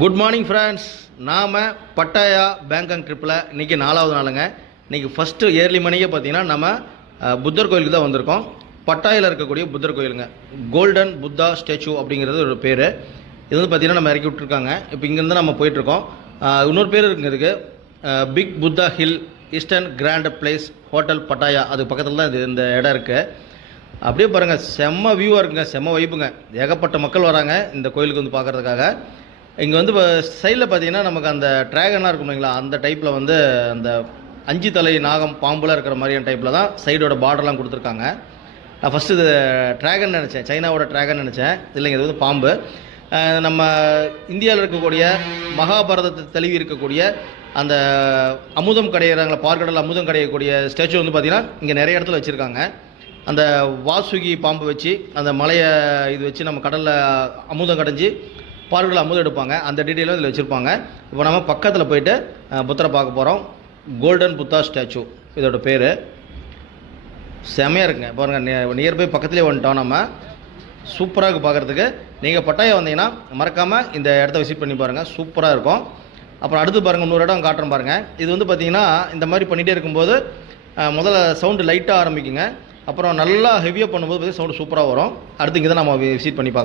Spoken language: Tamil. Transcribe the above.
Good morning friends. நாம் பட்டாயா பேங்காங் ட்ரிப்பில் இன்றைக்கி 4வது நாளுங்க. இன்றைக்கி ஃபஸ்ட்டு ஏர்லி மணிக்கே பார்த்திங்கன்னா நம்ம புத்தர் கோயிலுக்கு தான் வந்திருக்கோம். பட்டாயில் இருக்கக்கூடிய புத்தர் கோயிலுங்க, கோல்டன் புத்தா ஸ்டாச்சு அப்படிங்கிறது ஒரு பேர். இது வந்து பார்த்திங்கன்னா நம்ம இறக்கி விட்ருக்காங்க. இப்போ இங்கேருந்து நம்ம போயிட்டுருக்கோம். இன்னொரு பேர் இருக்குங்க இதுக்கு, big Buddha hill eastern grand place hotel Pattaya. அது பக்கத்தில் தான் இந்த இடம் இருக்குது. அப்படியே பாருங்கள், செம்ம வியூவாக இருக்குங்க, செம்ம வைப்புங்க. ஏகப்பட்ட மக்கள் வராங்க இந்த கோயிலுக்கு வந்து பார்க்குறதுக்காக. இங்கே வந்து இப்போ சைடில் பார்த்தீங்கன்னா நமக்கு அந்த ட்ராகனாக இருக்கும் இல்லைங்களா, அந்த டைப்பில் வந்து அந்த 5 தலை நாகம் பாம்புலாம் இருக்கிற மாதிரியான டைப்பில் தான் சைடோட பார்டர்லாம் கொடுத்துருக்காங்க. நான் ஃபஸ்ட்டு இது ட்ராகன் நினச்சேன், சைனாவோட ட்ராகன் நினச்சேன். இல்லைங்க, இது வந்து பாம்பு. நம்ம இந்தியாவில் இருக்கக்கூடிய மகாபாரதத்தை தழுவி இருக்கக்கூடிய அந்த அமுதம் கடையிறாங்களா, பார்க்கடல் அமுதம் கடையக்கூடிய ஸ்டாச்சு வந்து பார்த்திங்கன்னா இங்கே நிறைய இடத்துல வச்சுருக்காங்க. அந்த வாசுகி பாம்பு வச்சு அந்த மலையை இது வச்சு நம்ம கடலில் அமுதம் கடைஞ்சி பார்க்கடல் அமுதம் எடுப்பாங்க. அந்த டீட்டெயிலும் இதில் வச்சுருப்பாங்க. இப்போ நம்ம பக்கத்தில் போயிட்டு புத்தரை பார்க்க போகிறோம். கோல்டன் புத்தா ஸ்டாச்சு இதோட பேர். செமையாக இருக்குங்க பாருங்கள், நியர்பை பக்கத்துலேயே வந்துட்டோம். நம்ம சூப்பராக இருக்குது பார்க்குறதுக்கு. நீங்கள் பட்டாயா வந்தீங்கன்னா மறக்காமல் இந்த இடத்த விசிட் பண்ணி பாருங்கள், சூப்பராக இருக்கும். அப்புறம் அடுத்து பாருங்கள், இன்னொரு இடம் காட்டுறேன் பாருங்கள். இது வந்து பார்த்திங்கன்னா இந்த மாதிரி பண்ணிகிட்டே இருக்கும்போது முதல்ல சவுண்டு லைட்டாக ஆரம்பிக்குங்க. அப்புறம் நல்லா ஹெவியாக பண்ணும்போது சவுண்டு சூப்பராக வரும். அடுத்து இங்கே தான் நம்ம விசிட் பண்ணி பார்க்க போகிறோம்.